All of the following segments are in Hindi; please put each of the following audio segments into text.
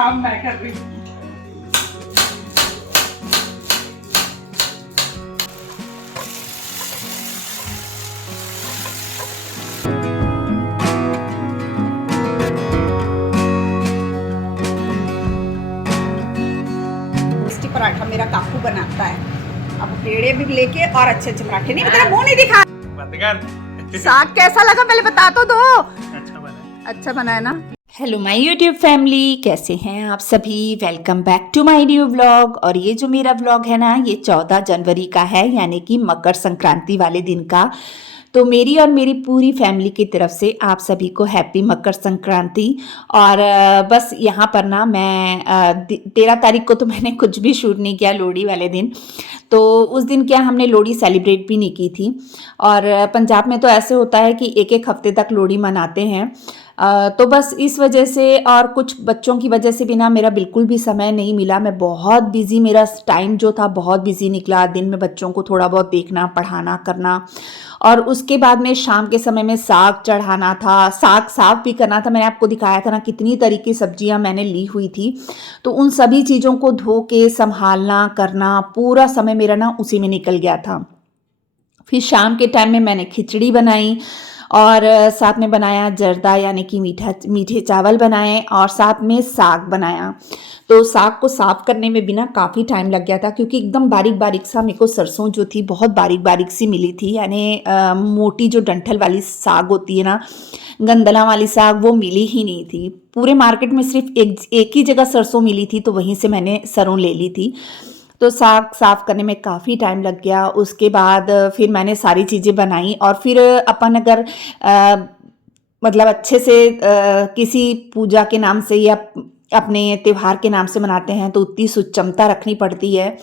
काम मैं कर रही हूँ। पराठा मेरा काकू बनाता है। अब पेड़े भी लेके और अच्छे अच्छे पराठे। नहीं तेरा मुंह नहीं दिखा। साग कैसा लगा पहले बता तो दो। अच्छा बना है ना। हेलो माय यूट्यूब फैमिली, कैसे हैं आप सभी। Welcome back to my new vlog. और ये जो मेरा व्लॉग है ना, ये 14 जनवरी का है, यानी कि मकर संक्रांति वाले दिन का। तो मेरी और मेरी पूरी फैमिली की तरफ से आप सभी को हैप्पी मकर संक्रांति। और बस यहाँ पर ना मैं 13 तारीख को तो मैंने कुछ भी शूट नहीं किया लोहड़ी वाले दिन। तो उस दिन क्या हमने लोहड़ी सेलिब्रेट भी नहीं की थी। और पंजाब में तो ऐसे होता है कि एक एक हफ्ते तक लोहड़ी मनाते हैं। तो बस इस वजह से और कुछ बच्चों की वजह से भी ना मेरा बिल्कुल भी समय नहीं मिला। मैं बहुत बिजी, मेरा टाइम जो था बहुत बिजी निकला। दिन में बच्चों को थोड़ा बहुत देखना, पढ़ाना, करना, और उसके बाद में शाम के समय में साग चढ़ाना था, साग साफ भी करना था। मैंने आपको दिखाया था ना कितनी तरह की सब्जियां मैंने ली हुई थी। तो उन सभी चीज़ों को धो के संभालना, करना, पूरा समय मेरा ना उसी में निकल गया था। फिर शाम के टाइम में मैंने खिचड़ी बनाई और साथ में बनाया जर्दा, यानी कि मीठे चावल बनाए, और साथ में साग बनाया। तो साग को साफ करने में भी ना काफ़ी टाइम लग गया था, क्योंकि एकदम बारीक बारीक सा मेरे को सरसों जो थी बहुत बारीक बारीक सी मिली थी। यानी मोटी जो डंठल वाली साग होती है ना, गंदला वाली साग, वो मिली ही नहीं थी। पूरे मार्केट में सिर्फ एक ही जगह सरसों मिली थी, तो वहीं से मैंने सरों ले ली थी। तो साग साफ करने में काफ़ी टाइम लग गया। उसके बाद फिर मैंने सारी चीज़ें बनाई। और फिर अपन अगर मतलब अच्छे से किसी पूजा के नाम से या अपने त्योहार के नाम से मनाते हैं तो उतनी सुचमता रखनी पड़ती है।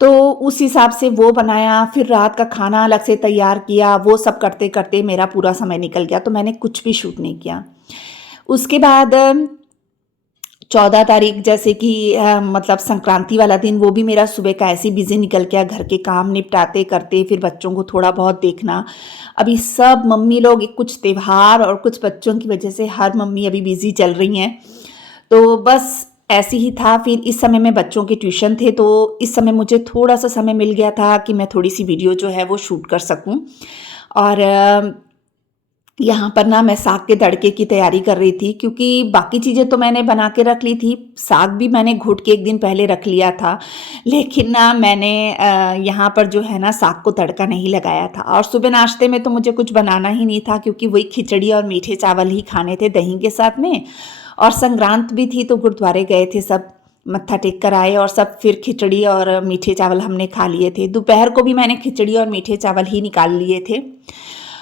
तो उस हिसाब से वो बनाया। फिर रात का खाना अलग से तैयार किया। वो सब करते करते मेरा पूरा समय निकल गया, तो मैंने कुछ भी शूट नहीं किया। उसके बाद 14 तारीख जैसे कि मतलब संक्रांति वाला दिन, वो भी मेरा सुबह का ऐसे बिजी निकल गया, घर के काम निपटाते करते, फिर बच्चों को थोड़ा बहुत देखना। अभी सब मम्मी लोग कुछ त्यौहार और कुछ बच्चों की वजह से हर मम्मी अभी बिजी चल रही हैं। तो बस ऐसे ही था। फिर इस समय में बच्चों के ट्यूशन थे, तो इस समय मुझे थोड़ा सा समय मिल गया था कि मैं थोड़ी सी वीडियो जो है वो शूट कर सकूं। और यहाँ पर ना मैं साग के तड़के की तैयारी कर रही थी, क्योंकि बाकी चीज़ें तो मैंने बना के रख ली थी। साग भी मैंने घोट के एक दिन पहले रख लिया था, लेकिन ना मैंने यहाँ पर जो है ना साग को तड़का नहीं लगाया था। और सुबह नाश्ते में तो मुझे कुछ बनाना ही नहीं था, क्योंकि वही खिचड़ी और मीठे चावल ही खाने थे दही के साथ में। और संक्रांत भी थी, तो गुरुद्वारे गए थे सब, मत्था टेक कर आए, और सब फिर खिचड़ी और मीठे चावल हमने खा लिए थे। दोपहर को भी मैंने खिचड़ी और मीठे चावल ही निकाल लिए थे।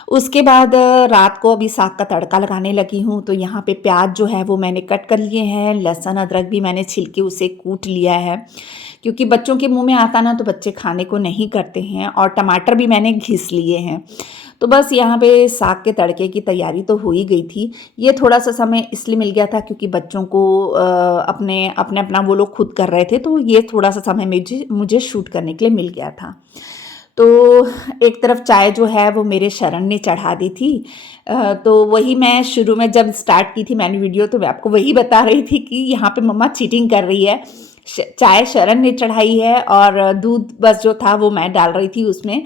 उसके बाद रात को अभी साग का तड़का लगाने लगी हूँ। तो यहाँ पे प्याज जो है वो मैंने कट कर लिए हैं, लहसुन अदरक भी मैंने छिलके उसे कूट लिया है, क्योंकि बच्चों के मुंह में आता ना तो बच्चे खाने को नहीं करते हैं। और टमाटर भी मैंने घिस लिए हैं। तो बस यहाँ पे साग के तड़के की तैयारी तो हो ही गई थी। ये थोड़ा सा समय इसलिए मिल गया था क्योंकि बच्चों को अपने अपना वो लोग खुद कर रहे थे, तो ये थोड़ा सा समय मुझे शूट करने के लिए मिल गया था। तो एक तरफ चाय जो है वो मेरे शरण ने चढ़ा दी थी। तो वही मैं शुरू में जब स्टार्ट की थी मैंने वीडियो, तो मैं आपको वही बता रही थी कि यहाँ पे मम्मा चीटिंग कर रही है। चाय शरण ने चढ़ाई है और दूध बस जो था वो मैं डाल रही थी उसमें।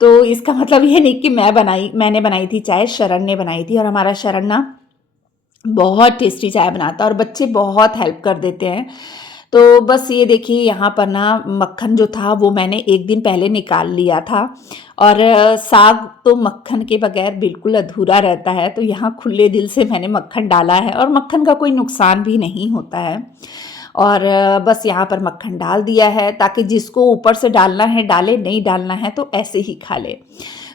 तो इसका मतलब ये नहीं कि मैंने बनाई थी चाय, शरण ने बनाई थी। और हमारा शरण ना बहुत टेस्टी चाय बनाता है और बच्चे बहुत हेल्प कर देते हैं। तो बस ये देखिए यहाँ पर ना मक्खन जो था वो मैंने एक दिन पहले निकाल लिया था। और साग तो मक्खन के बगैर बिल्कुल अधूरा रहता है, तो यहाँ खुले दिल से मैंने मक्खन डाला है, और मक्खन का कोई नुकसान भी नहीं होता है। और बस यहाँ पर मक्खन डाल दिया है, ताकि जिसको ऊपर से डालना है डाले, नहीं डालना है तो ऐसे ही खा ले।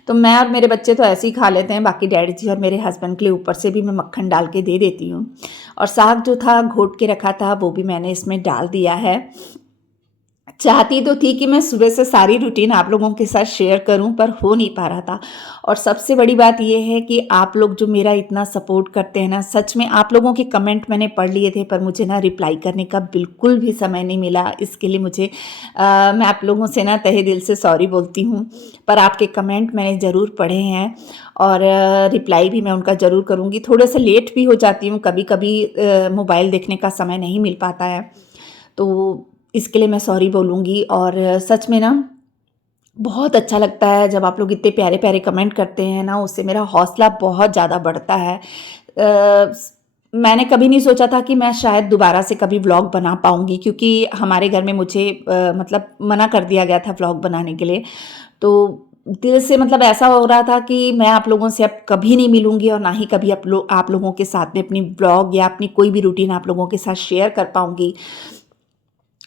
तो मैं और मेरे बच्चे तो ऐसे ही खा लेते हैं, बाकी डैडी जी और मेरे हस्बैंड के लिए ऊपर से भी मैं मक्खन डाल के दे देती हूँ। और साग जो था घोट के रखा था वो भी मैंने इसमें डाल दिया है। चाहती तो थी कि मैं सुबह से सारी रूटीन आप लोगों के साथ शेयर करूं, पर हो नहीं पा रहा था। और सबसे बड़ी बात ये है कि आप लोग जो मेरा इतना सपोर्ट करते हैं ना, सच में आप लोगों के कमेंट मैंने पढ़ लिए थे, पर मुझे ना रिप्लाई करने का बिल्कुल भी समय नहीं मिला। इसके लिए मैं आप लोगों से ना तहे दिल से सॉरी बोलती हूँ। पर आपके कमेंट मैंने ज़रूर पढ़े हैं और रिप्लाई भी मैं उनका ज़रूर करूँगी। थोड़ा सा लेट भी हो जाती हूँ, कभी कभी मोबाइल देखने का समय नहीं मिल पाता है, तो इसके लिए मैं सॉरी बोलूँगी। और सच में ना बहुत अच्छा लगता है जब आप लोग इतने प्यारे प्यारे कमेंट करते हैं ना, उससे मेरा हौसला बहुत ज़्यादा बढ़ता है। मैंने कभी नहीं सोचा था कि मैं शायद दोबारा से कभी व्लॉग बना पाऊँगी, क्योंकि हमारे घर में मुझे मतलब मना कर दिया गया था व्लॉग बनाने के लिए। तो दिल से मतलब ऐसा हो रहा था कि मैं आप लोगों से अब कभी नहीं मिलूँगी और ना ही कभी आप लोगों के साथ में अपनी व्लॉग या अपनी कोई भी रूटीन आप लोगों के साथ शेयर कर पाऊँगी।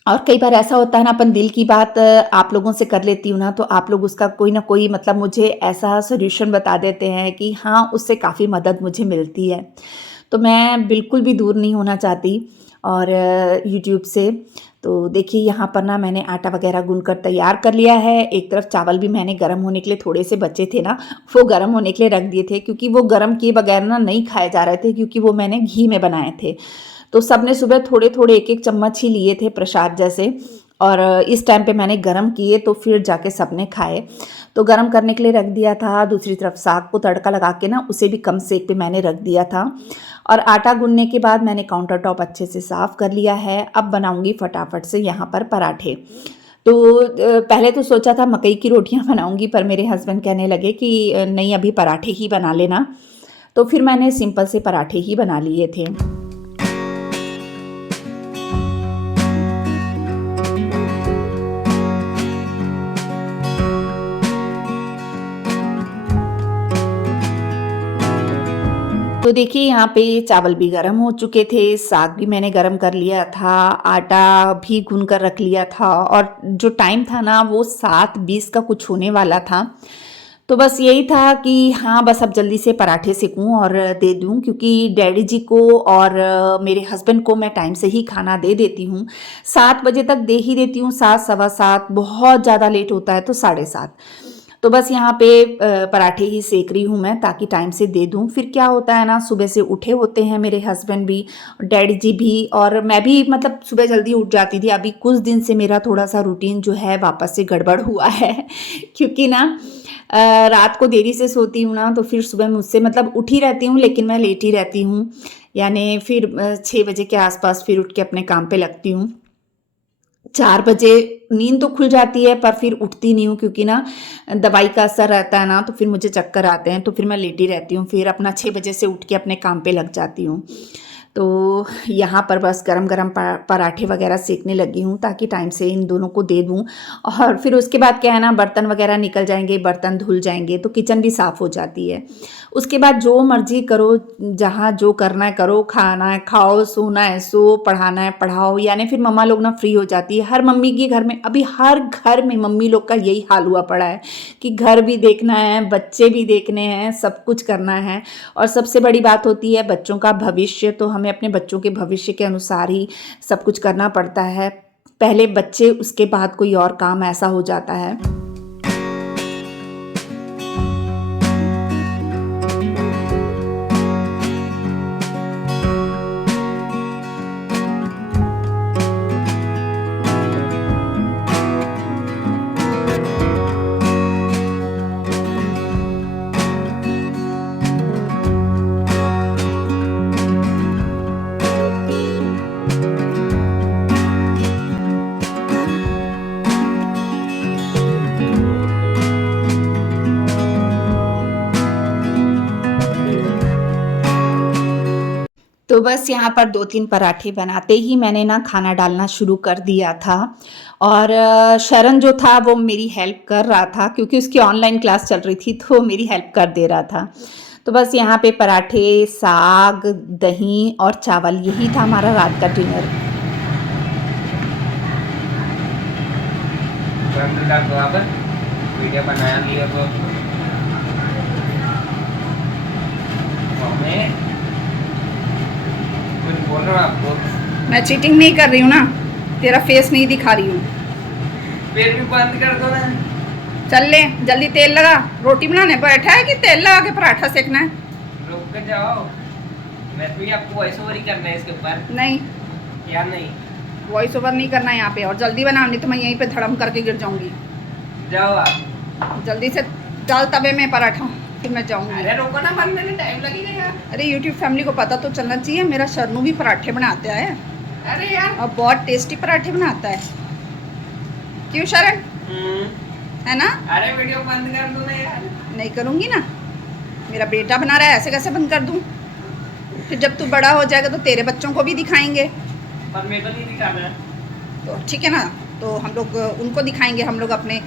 और कई बार ऐसा होता है ना, अपन दिल की बात आप लोगों से कर लेती हूँ ना, तो आप लोग उसका कोई ना कोई मतलब मुझे ऐसा सॉल्यूशन बता देते हैं कि हाँ, उससे काफ़ी मदद मुझे मिलती है। तो मैं बिल्कुल भी दूर नहीं होना चाहती और यूट्यूब से। तो देखिए यहाँ पर ना मैंने आटा वगैरह गूँध कर तैयार कर लिया है। एक तरफ चावल भी मैंने गर्म होने के लिए, थोड़े से बचे थे ना, वो गर्म होने के लिए रख दिए थे, क्योंकि वो गर्म किए बगैर ना नहीं खाए जा रहे थे, क्योंकि वो मैंने घी में बनाए थे। तो सबने सुबह थोड़े थोड़े एक एक चम्मच ही लिए थे प्रसाद जैसे, और इस टाइम पे मैंने गरम किए तो फिर जाके सबने खाए। तो गरम करने के लिए रख दिया था। दूसरी तरफ साग को तड़का लगा के ना उसे भी कम सेक पे मैंने रख दिया था। और आटा गूंदने के बाद मैंने काउंटर टॉप अच्छे से साफ़ कर लिया है। अब बनाऊंगी फटाफट से यहाँ पर पराठे। तो पहले तो सोचा था मकई की रोटियां बनाऊंगी, पर मेरे हस्बैंड कहने लगे कि नहीं, अभी पराठे ही बना लेना। तो फिर मैंने सिंपल से पराठे ही बना लिए थे। तो देखिए यहाँ पे चावल भी गरम हो चुके थे, साग भी मैंने गरम कर लिया था, आटा भी गूंद कर रख लिया था, और जो टाइम था ना वो 7:20 का कुछ होने वाला था। तो बस यही था कि हाँ, बस अब जल्दी से पराठे सेकूं और दे दूं, क्योंकि डैडी जी को और मेरे हस्बैंड को मैं टाइम से ही खाना दे देती हूँ। 7 बजे तक दे ही देती हूँ, 7 सवा 7, बहुत ज़्यादा लेट होता है तो 7:30। तो बस यहाँ पे पराठे ही सेक रही हूँ मैं, ताकि टाइम से दे दूँ। फिर क्या होता है ना, सुबह से उठे होते हैं मेरे हस्बैंड भी, डैडी जी भी, और मैं भी मतलब सुबह जल्दी उठ जाती थी। अभी कुछ दिन से मेरा थोड़ा सा रूटीन जो है वापस से गड़बड़ हुआ है क्योंकि ना रात को देरी से सोती हूँ ना, तो फिर सुबह मुझसे मतलब उठी रहती हूँ, लेकिन मैं लेटी रहती हूँ। यानी फिर 6 बजे के आसपास फिर उठ के अपने काम पे लगती हूँ। 4 बजे नींद तो खुल जाती है, पर फिर उठती नहीं हूँ, क्योंकि ना दवाई का असर रहता है ना, तो फिर मुझे चक्कर आते हैं, तो फिर मैं लेटी रहती हूँ। फिर अपना 6 बजे से उठ के अपने काम पे लग जाती हूँ। तो यहाँ पर बस गरम गरम पराठे वगैरह सेकने लगी हूँ, ताकि टाइम से इन दोनों को दे दूँ। और फिर उसके बाद क्या है ना, बर्तन वगैरह निकल जाएंगे, बर्तन धुल जाएंगे, तो किचन भी साफ़ हो जाती है। उसके बाद जो मर्जी करो, जहाँ जो करना है करो, खाना है खाओ, सोना है सो, पढ़ाना है पढ़ाओ। यानी फिर मम्मा लोग ना फ्री हो जाती है। हर मम्मी के घर में, अभी हर घर में मम्मी लोग का यही हाल हुआ पड़ा है कि घर भी देखना है, बच्चे भी देखने हैं, सब कुछ करना है। और सबसे बड़ी बात होती है बच्चों का भविष्य, तो हमें अपने बच्चों के भविष्य के अनुसार ही सब कुछ करना पड़ता है। पहले बच्चे, उसके बाद कोई और काम, ऐसा हो जाता है। तो बस यहाँ पर 2-3 पराठे बनाते ही मैंने ना खाना डालना शुरू कर दिया था। और शरण जो था वो मेरी हेल्प कर रहा था, क्योंकि उसकी ऑनलाइन क्लास चल रही थी, तो मेरी हेल्प कर दे रहा था। तो बस यहाँ पे पराठे, साग, दही और चावल, यही था हमारा रात का डिनर। वीडियो बनाया लिया तो कुछ बोल रहा हूँ आपको। मैं चीटिंग नहीं कर रही हूँ ना, तेरा फेस नहीं दिखा रही हूँ। फिर भी बंद कर दो ना। चल ले जल्दी तेल लगा। रोटी बनाने बैठा है कि तेल लगा के पराठा सेकना है? रुक जाओ, मैं तो ये आपको वॉइस ओवर ही करना है इसके ऊपर। नहीं, या नहीं? वॉइस ओवर नहीं करना है यहाँ पे, और जल्दी बना, नहीं तो मैं यहीं पे धड़म करके गिर जाऊंगी। जाओ आप। जल्दी से डाल तवे में पराठा, फिर मैं जाऊंगी। अरे रुको ना, बनने में टाइम लगेगा यार। अरे यूट्यूब फैमिली को पता तो चलना चाहिए, मेरा शरणू भी पराठे बनाता है अरे यार। और बहुत टेस्टी पराठे बनाता है। क्यों शरण, है ना? अरे वीडियो बंद कर दो ना यार। नहीं करूँगी ना, मेरा बेटा बना रहा है, ऐसे कैसे बंद कर दूँ? फिर जब तू बड़ा हो जाएगा तो तेरे बच्चों को भी दिखाएंगे। पर मेरे को नहीं दिखाना। तो ठीक है ना, तो हम लोग उनको दिखाएंगे, हम लोग अपने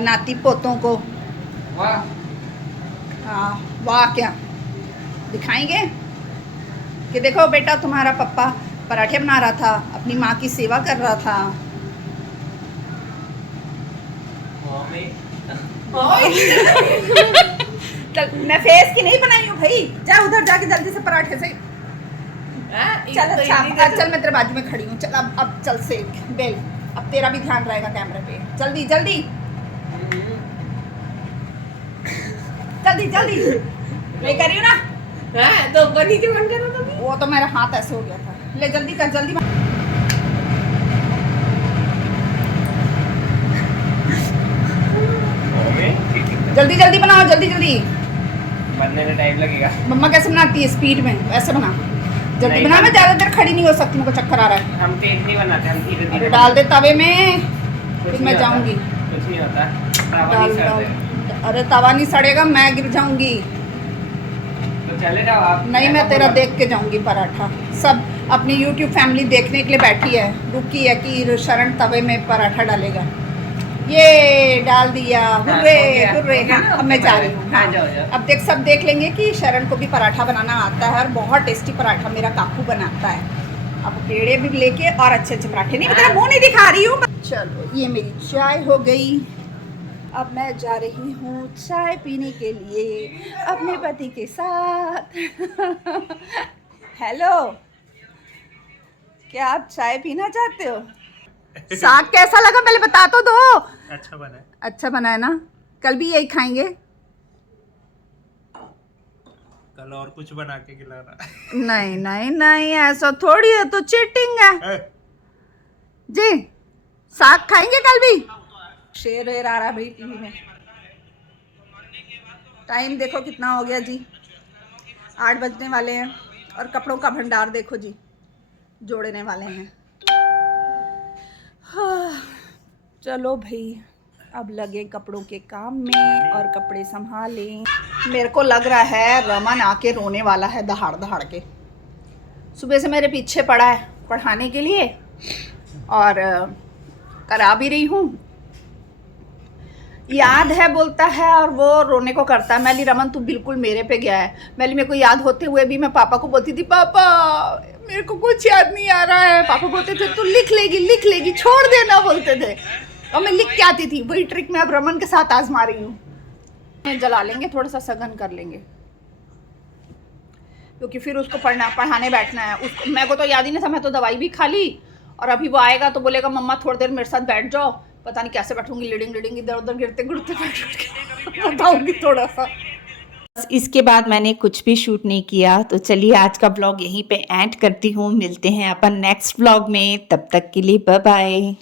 नाती पोतों को। वाह। हाँ वाह, क्या दिखाएंगे कि देखो बेटा तुम्हारा पप्पा पराठे बना रहा था, अपनी माँ की सेवा कर रहा था। चल, मैं फेस की नहीं बनाई हूँ भाई, जा उधर जाके जल्दी से पराठे से। चल अच्छा, चल मैं तेरे बाजू में खड़ी हूँ, चल अब चल से बेल, अब तेरा भी ध्यान रहेगा कैमरे पे। जल्दी जल्दी जल्दी जल्दी, मैं कर रही हूँ ना। तो बनी जो बन करो तो। वो तो मेरा हाथ ऐसे हो गया था। ले जल्दी कर, जल्दी जल्दी जल्दी बनाओ, जल्दी जल्दी। बनने में टाइम लगेगा। मम्मा कैसे बनाती है, स्पीड में ऐसे बना, जल्दी नहीं, बना। मैं ज़्यादा देर खड़ी नहीं हो सकती, मुझे चक्कर आ रहा है। हम तेज नहीं बनाते, हम धीरे अरे धीरे डाल दे तवे में, कुछ फिर नहीं मैं होता, जाऊंगी। कुछ नहीं होता, तवा डाल नहीं डाल, सड़ता। अरे तवा नहीं सड़ेगा, मैं गिर जाऊंगी। तो चले जाओ आप। नहीं, मैं तेरा देख के जाऊंगी पराठा। सब अपनी यूट्यूब फैमिली देखने के लिए बैठी है, रुकी है कि शरण तवे में पराठा डालेगा। ये डाल दिया, हुर्रे हुर्रे। हाँ, अब मैं जा रही हूँ। हाँ, अब देख, सब देख लेंगे कि शरण को भी पराठा बनाना आता है, और बहुत टेस्टी पराठा मेरा काकू बनाता है। अब पेड़े भी लेके और अच्छे अच्छे पराठे। नहीं, मैं तेरा मुंह नहीं दिखा रही हूँ। चलो, ये मेरी चाय हो गई। अब मैं जा रही हूँ चाय पीने के लिए अपने पति के साथ। हेलो, क्या आप चाय पीना चाहते हो? साग कैसा लगा पहले बता तो दो। अच्छा बना है। अच्छा बना है ना? कल भी यही खाएंगे? कल और कुछ बना के खिलाना। नहीं नहीं नहीं, ऐसा थोड़ी है, तो चीटिंग है जी। साग खाएंगे कल भी? शेर वेर आ रहा भाई टीवी में। टाइम देखो कितना हो गया जी, 8 बजने वाले हैं, और कपड़ों का भंडार देखो जी, जोड़ने वाले हैं। हाँ, चलो भाई, अब लगे कपड़ों के काम में और कपड़े संभालें। मेरे को लग रहा है रमन आके रोने वाला है दहाड़ दहाड़ के। सुबह से मेरे पीछे पड़ा है पढ़ाने के लिए, और करा भी रही हूँ, याद है बोलता है, और वो रोने को करता है। मैली रमन तू बिल्कुल मेरे पे गया है। मैली मेरे को याद होते हुए भी मैं पापा को बोलती थी, पापा मेरे को कुछ याद नहीं आ रहा है। पापा बोलते थे तू लिख लेगी, छोड़ देना बोलते थे, और मैं लिख के आती थी। वही ट्रिक मैं अब रमन के साथ आजमा रही हूँ। जला लेंगे, थोड़ा सा सघन कर लेंगे, क्योंकि फिर उसको पढ़ाने बैठना है। उसको, मेरे को तो याद ही नहीं था, मैं तो दवाई भी खा ली, और अभी वो आएगा तो बोलेगा मम्मा थोड़ी देर मेरे साथ बैठ जाओ। पता नहीं कैसे बैठूंगी, लीडिंग इधर उधर गिरते गिरते बताऊंगी थोड़ा सा। इसके बाद मैंने कुछ भी शूट नहीं किया। तो चलिए आज का ब्लॉग यहीं पे एंड करती हूँ। मिलते हैं अपन नेक्स्ट ब्लॉग में, तब तक के लिए बाय बाय।